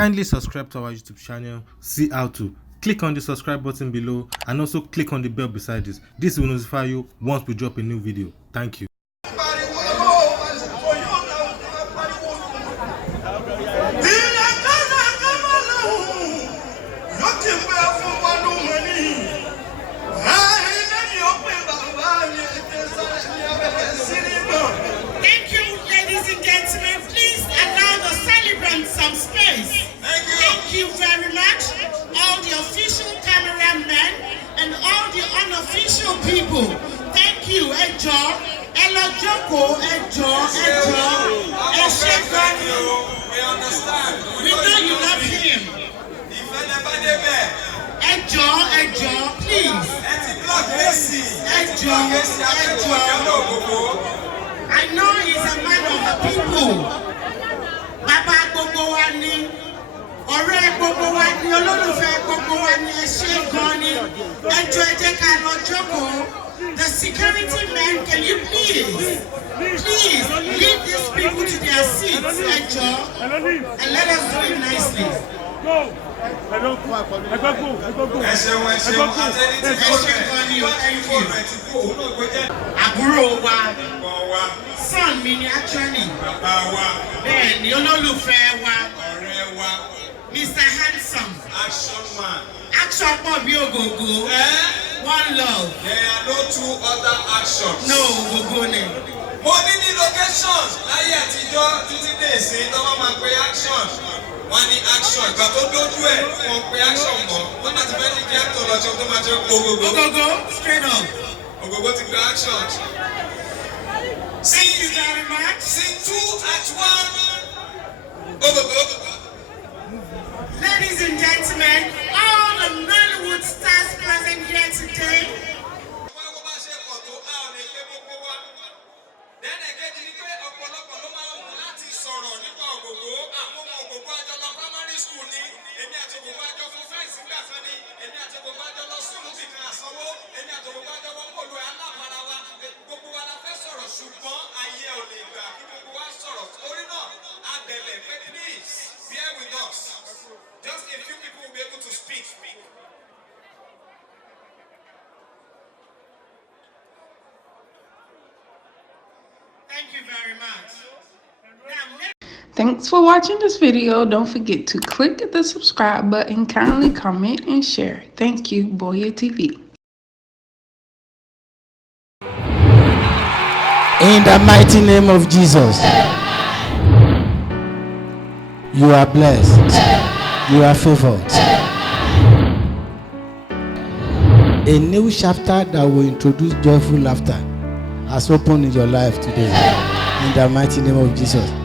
Kindly subscribe to our YouTube channel, see how to. Click on the subscribe button below and also click on the bell beside this. This will notify you once we drop a new video. Thank you. Thank you, ladies and gentlemen. Please allow the celebrants some space. Thank you very much. All the official cameramen and all the unofficial people. Thank you, Ejo. Elo Joko, Ejo. We understand. We know you love him. Ejo, please. Ejo. I know he's a man of the people. Baba gbogbo wa ni, ọ̀rẹ́ gbogbo wa ni, olólùfẹ́ gbogbo wa ni, ẹ ṣé gan ni. Ẹjọ́ ẹ jẹ́ ká lọ jókòó. The security men, can you please lead these people to their seats, Ẹjọ́, and let us do it nicely. Àbúrò wa, son mi ni actually. Bẹ́ẹ̀ni, olólùfẹ́ wa, Mr. Handsome. Action pọ̀ bí Ogogo. One love. There are no two other actions. No, Ogogo ni. Mo ní ní locations láyé àtijọ́ títí dé ìsìn tó máa pe action. Wọ́n ní action ìgbà tó dójú ẹ̀ wọ́n pe action mọ́. Wọ́n náà ti fẹ́ ní kí actor lọ́jọ́ tó máa jẹ́ Ogogo. Ogogo, straight up. Ogogo ti gba action. Thank you very much. See 2 at 1. Ogogo. Ladies and gentlemen, all the Nollywood stars present here today. Bear with us. Just a few people will be able to speak. Thank you very much. Thanks for watching this video. Don't forget to click the subscribe button, kindly comment and share. Thank you, Boya TV. In the mighty name of Jesus, you are blessed. You are favored. A new chapter that will introduce joyful laughter has opened in your life today. In the mighty name of Jesus.